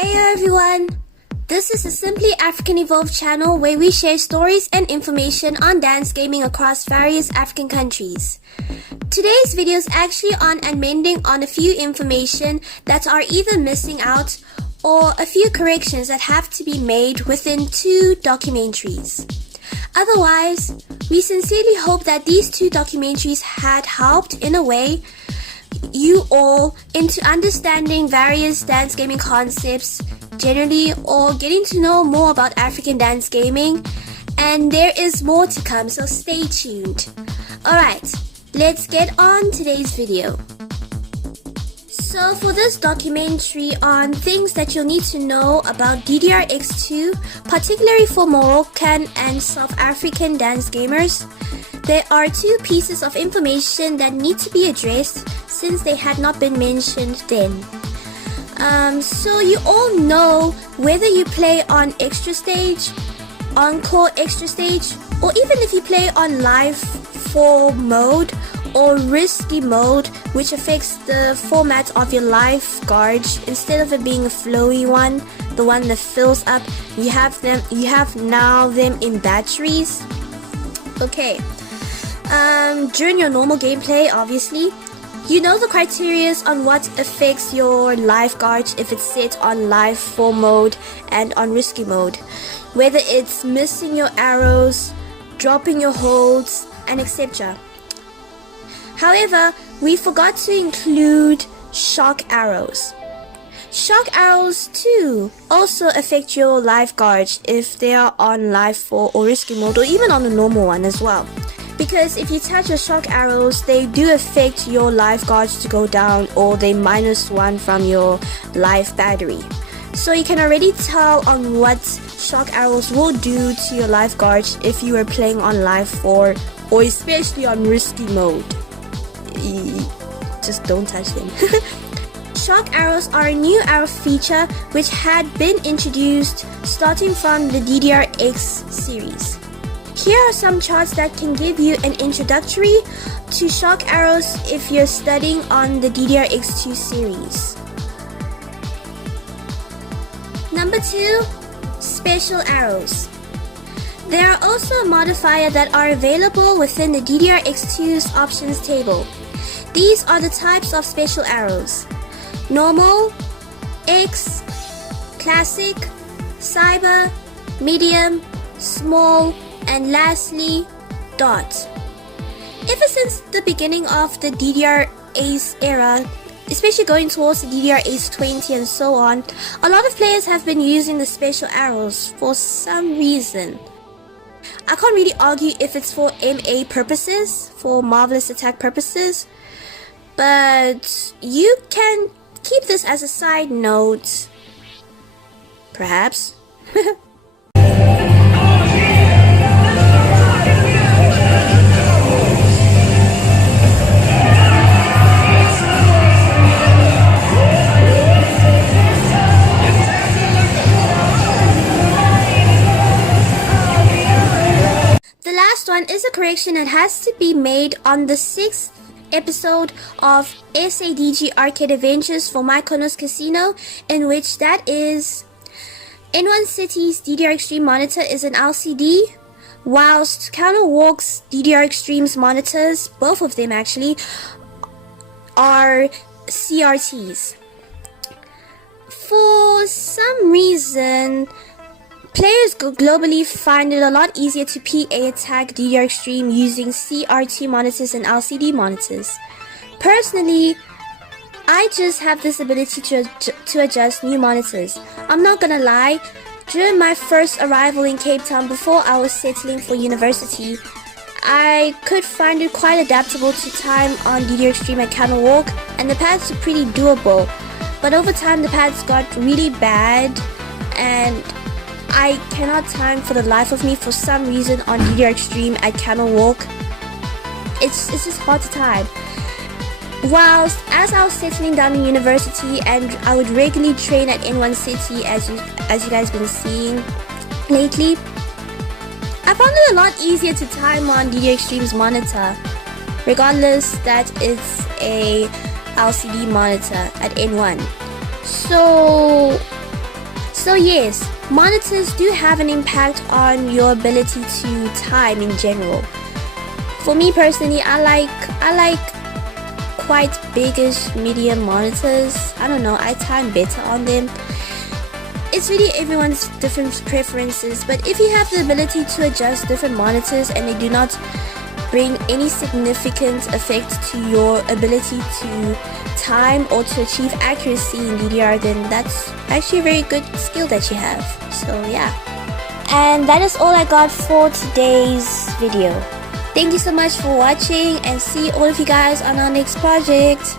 Heyo everyone! This is the Simply African Evolved channel where we share stories and information on dance gaming across various African countries. Today's video is actually on amending on a few information that are either missing out or a few corrections that have to be made within two documentaries. Otherwise, we sincerely hope that these two documentaries had helped in a way you all into understanding various dance gaming concepts generally, or getting to know more about African dance gaming, and there is more to come, so stay tuned. Alright, let's get on today's video. So for this documentary on things that you'll need to know about DDR X2, particularly for Moroccan and South African dance gamers, there are two pieces of information that need to be addressed since they had not been mentioned then. So you all know whether you play on extra stage, encore extra stage, or even if you play on live 4 mode or risky mode, which affects the format of your life gauge. Instead of it being a flowy one, the one that fills up, you have now them in batteries. Okay. During your normal gameplay, obviously, you know the criteria on what affects your life gauge if it's set on live 4 mode and on risky mode. Whether it's missing your arrows, dropping your holds, and etc. However, we forgot to include shock arrows. Shock arrows too also affect your life gauge if they are on live 4 or risky mode, or even on the normal one as well. Because if you touch your shock arrows, they do affect your life gauge to go down, or they -1 from your life battery. So you can already tell on what shock arrows will do to your life gauge if you are playing on live 4 or especially on risky mode. Just don't touch them. Shock arrows are a new arrow feature which had been introduced starting from the DDR X series. Here are some charts that can give you an introductory to shock arrows if you're studying on the DDR X2 series. Number 2, special arrows. There are also a modifier that are available within the DDR X2's options table. These are the types of special arrows: normal, X, classic, cyber, medium, small, and lastly, dot. Ever since the beginning of the DDR Ace era, especially going towards the DDR Ace 20 and so on, a lot of players have been using the special arrows for some reason. I can't really argue if it's for MA purposes, for marvelous attack purposes, but you can keep this as a side note, perhaps. The last one is a correction that has to be made on the 6th episode of SADG Arcade Adventures for Mykonos Casino, in which that is N1 City's DDR Extreme monitor is an LCD, whilst Counterwalk's DDR Extreme's monitors, both of them actually, are CRTs. For some reason, players globally find it a lot easier to PA attack DDR Extreme using CRT monitors and LCD monitors. Personally, I just have this ability to adjust new monitors. I'm not gonna lie, during my first arrival in Cape Town before I was settling for university, I could find it quite adaptable to time on DDR Extreme at Counterwalk, and the pads are pretty doable. But over time the pads got really bad, and I cannot time for the life of me for some reason on DDR Extreme at Counterwalk. It's just hard to time. Whilst as I was settling down in university and I would regularly train at N1 City, as you guys been seeing lately, I found it a lot easier to time on DDR Extreme's monitor, regardless that it's a LCD monitor at N1. So So yes, monitors do have an impact on your ability to time in general. For me personally, I like quite biggish medium monitors. I don't know, I time better on them. It's really everyone's different preferences, but if you have the ability to adjust different monitors and they do not bring any significant effect to your ability to time or to achieve accuracy in DDR, then that's actually a very good skill that you have. So yeah, and that is all I got for today's video. Thank you so much for watching, and see all of you guys on our next project.